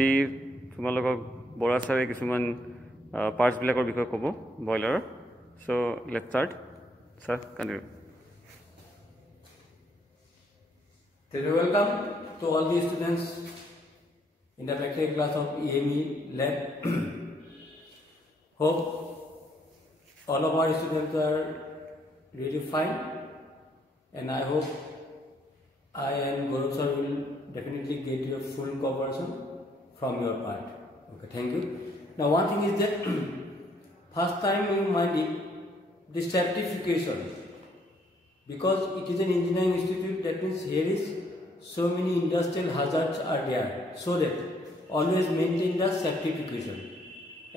তোমালোকক বৰা ছাৰে কিছুমান পাৰ্টছবিলাকৰ বিষয়ে ক'ব বইলাৰৰ। So let's start. Sir continue. Welcome to all the students in the practical class of EME lab. Hope all of our students are really fine, and I hope I and Gaurav sir will definitely get your full cooperation from your part. Okay, thank you. Now one thing is that first time you mind it, the certification, because it is an engineering institute, that means here is so many industrial hazards are there, so that always maintain the certification.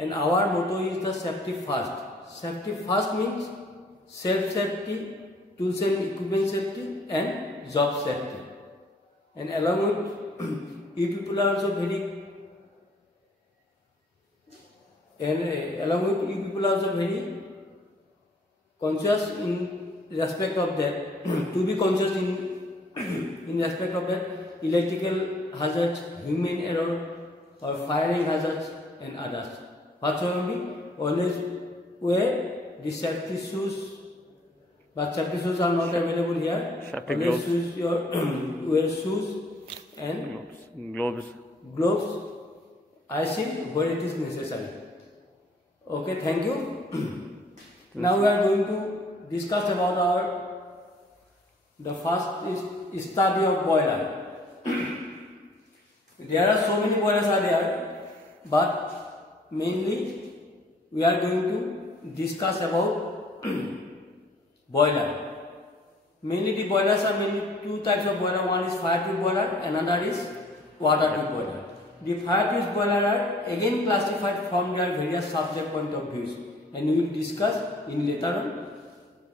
And our motto is the safety first. Safety first means self safety, tools and equipment safety, and job safety. And along with you people are also very conscious in respect of that. To be conscious in respect of that electrical hazards, human error, or firing hazards and others. Particularly, always wear the safety shoes, but safety shoes are not available here. Always use your wear shoes and gloves. I see where it is necessary. Okay, thank you. Now we are going to discuss about the first study of boiler. There are so many boilers are there, but mainly we are going to discuss about boiler. Mainly the boilers are mainly two types of boiler. One is fire tube boiler, another is water tube boiler. The fire tube boiler are again classified from their various subject point of views, and we will discuss in later on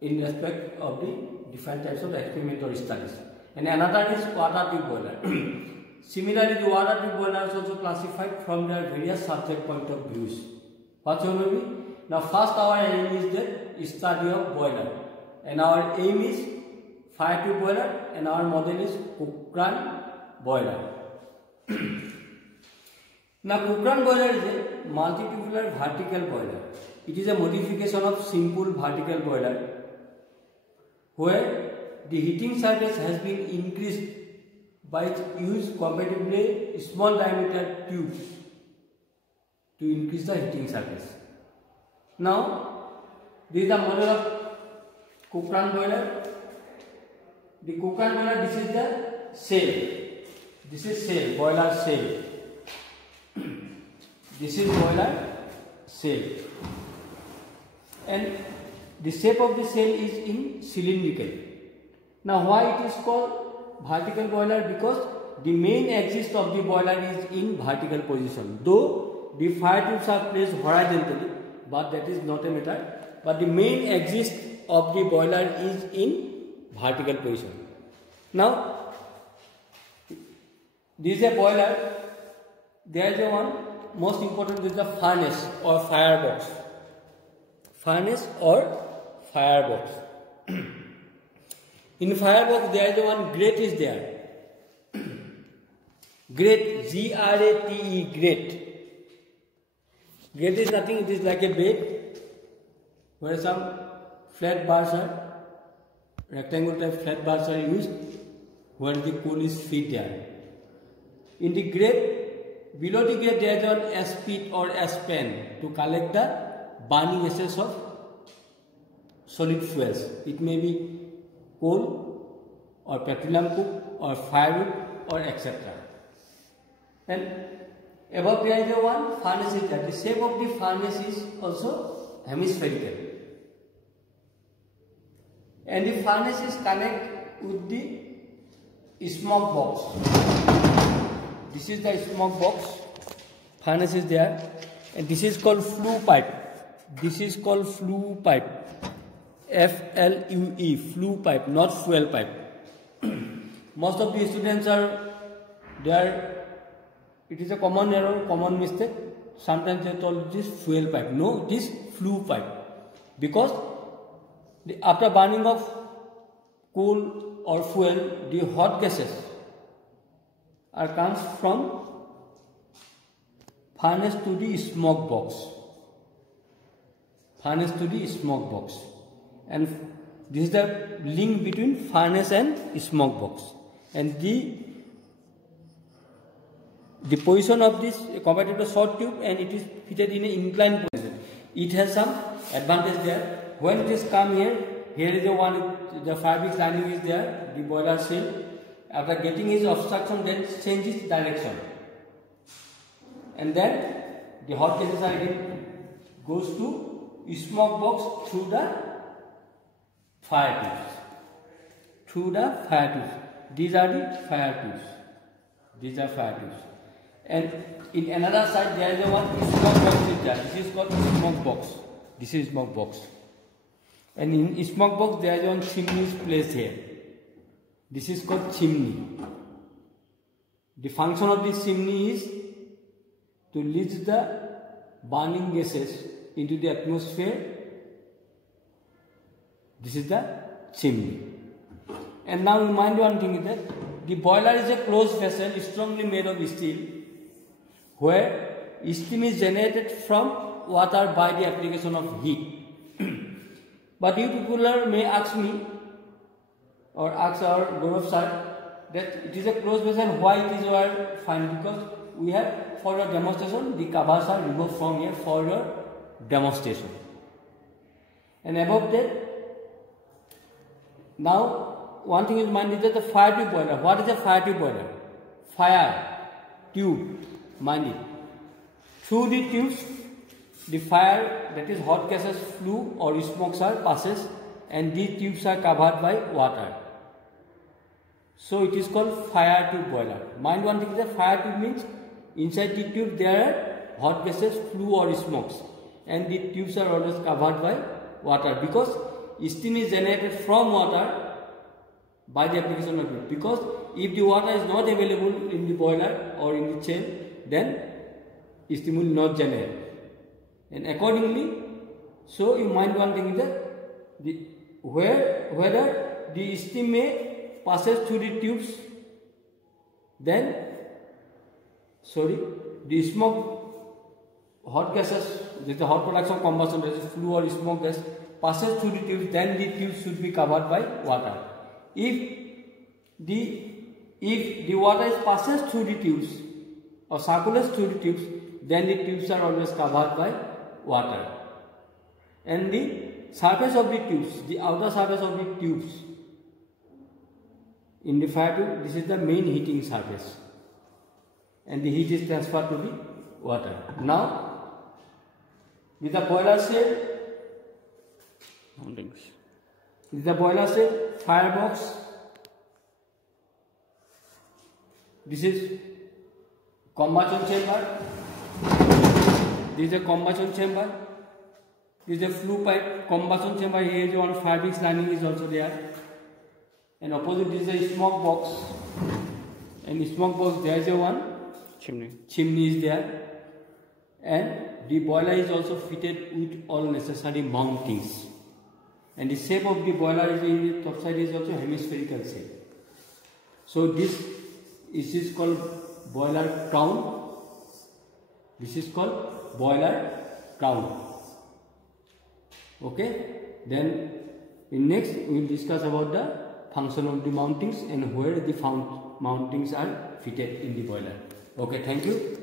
in respect of the different types of experimental studies. And another is water tube boiler. Similarly, the water tube boiler is also classified from their various subject point of views. Particularly, now first our aim is the study of boiler, and our aim is fire tube boiler, and our model is Cochrane boiler. Now, Cochrane boiler is a multitubular vertical boiler. It is a modification of simple vertical boiler, where the heating surface has been increased by its use comparatively small diameter tubes to increase the heating surface. Now, this is the model of Cochrane boiler. The Cochrane boiler, this is the cell. This is cell, boiler cell. This is boiler cell, and the shape of the cell is in cylindrical. Now, why it is called vertical boiler? Because the main axis of the boiler is in vertical position. Though the fire tubes are placed horizontally, but that is not a matter. But the main axis of the boiler is in vertical position. Now, this is a boiler. There is a one most important is the furnace or firebox. Furnace or firebox. In firebox, there is one grate is there. Grate, G-R-A-T-E, grate. Grate is nothing, it is like a bed where some flat bars are, rectangle type flat bars are used where the coal is fed there. In the grate, below the grate there is an S-pit or S-pan to collect the burning excess of solid fuels. It may be coal or petroleum coke or firewood or etc. And above there is one furnace is there. The shape of the furnace is also hemispherical, and the furnace is connected with the smoke box. This is the smoke box. Furnace is there, and this is called flue pipe. This is called flue pipe. F-L-U-E, flue pipe, not fuel pipe. Most of the students are there. It is a common error, common mistake. Sometimes they told this fuel pipe. No, it is flue pipe, because after burning of coal or fuel, the hot gases comes from furnace to the smoke box. Furnace to the smoke box. And this is the link between furnace and smoke box. And the position of this compatible short tube, and it is fitted in an inclined position. It has some advantage there. When it is come here is the one, the fabric lining is there, the boiler seal. After getting its obstruction, then changes direction. And then the hot gases are again goes to smoke box through the fire tubes. Through the fire tubes. These are the fire tubes. These are fire tubes. And in another side there is a one smoke box is there. This is called smoke box. This is smoke box. And in smoke box there is one chimney is placed here. This is called chimney. The function of this chimney is to release the burning gases into the atmosphere. This is the chimney. And now mind one thing is that the boiler is a closed vessel strongly made of steel, where steam is generated from water by the application of heat. But you people may ask me or ask our Gaurav sir that it is a closed vessel, why it is our fine? Because we have, for your demonstration, the covers are removed from here for your demonstration. And above that, now one thing is mind is that the fire tube boiler. What is a fire tube boiler? Fire tube, mind it. Through the tubes, the fire, that is hot gases, flue or smokes are passes, and these tubes are covered by water. So it is called fire tube boiler. Mind one thing, the fire tube means inside the tube there are hot gases, flue or smokes, and the tubes are always covered by water, because steam is generated from water by the application of heat. Because if the water is not available in the boiler or in the chain, then steam will not generate. And accordingly, so you mind one thing is that whether the steam may passes through the tubes, then the smoke, hot gases, this is the hot production of combustion, that is flue or smoke gas, passes through the tubes, then the tubes should be covered by water. If the water is passes through the tubes or circulates through the tubes, then the tubes are always covered by water. And the surface of the tubes, the outer surface of the tubes in the fire tube, this is the main heating surface, and the heat is transferred to the water. Now, with the boiler shell, firebox, this is combustion chamber, this is a combustion chamber, this is a flue pipe, combustion chamber, here is one fabric lining is also there, and opposite this is a smoke box, and smoke box there is a one chimney is there, and the boiler is also fitted with all necessary mountings, and the shape of the boiler is in the top side is also hemispherical shape. So this is called boiler crown. This is called boiler crown. Okay, then in next we will discuss about the function of the mountings and where the mountings are fitted in the boiler. Okay, thank you.